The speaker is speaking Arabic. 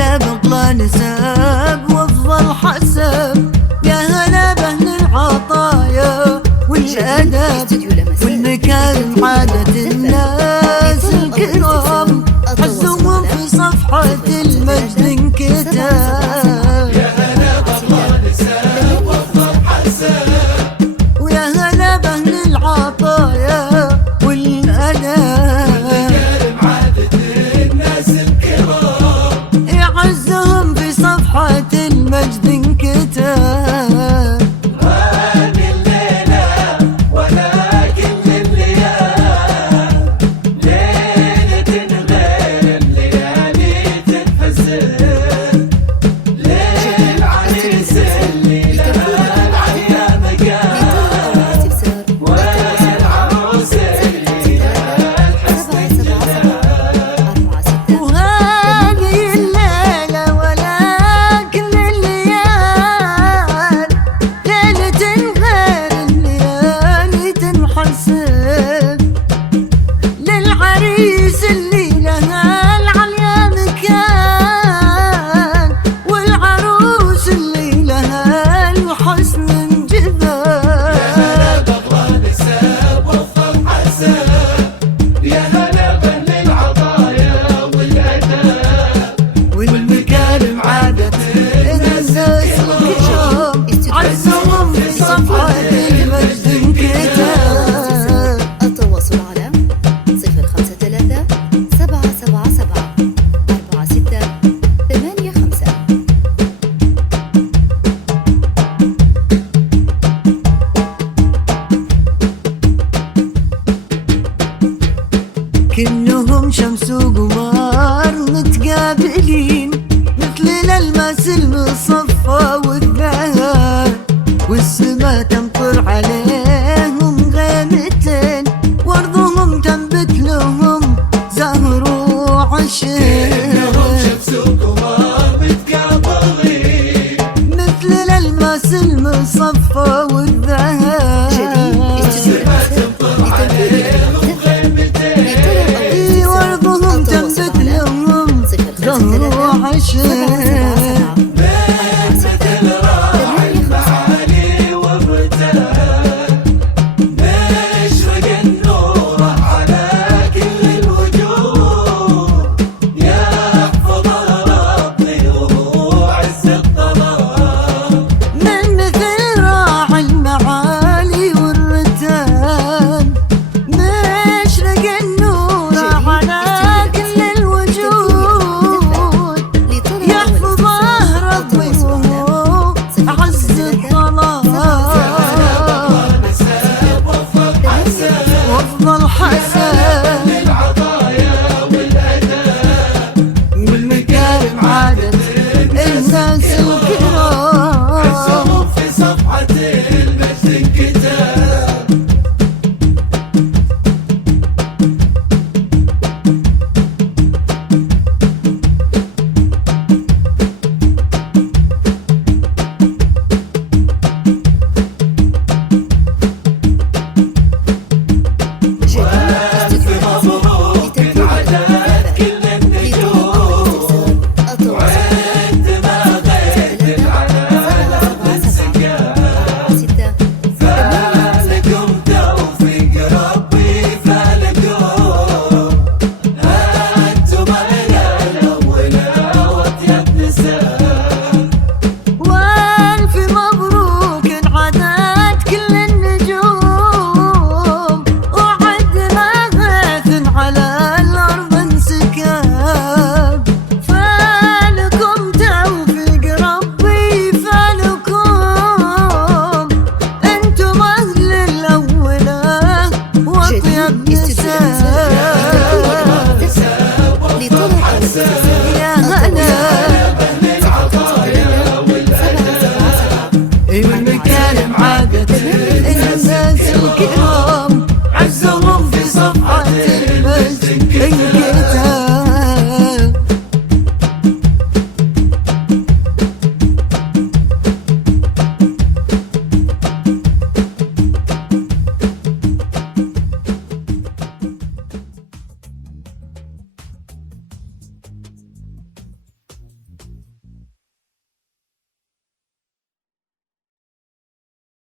هلا بطلع نسب وافضل حسب، يا هلا باهل العطايا والادب والمكارم عادة الناس الكرام، حزهم في صفحة المجد انكتب. المجد انكتب. هذه الليلة ولا كل الليال، ليلة غير الليالي تنفسر، للعريس اللي لها العيان قال، والعروس اللي لها الحسن جمال. للعريس اللي لها العليا مكان، والعروس اللي لها الحسن انجذاب. يا هلا بأغلى نسب وافضل حسب، يا هلا بأهل العطايا والأدب والمكارم عادة الناس الكرام، عزهم في صفحة المجد انكتب. التواصل على 053-777-4685. كلهم شمس وقمر متقابلين مثل الألماس المصفى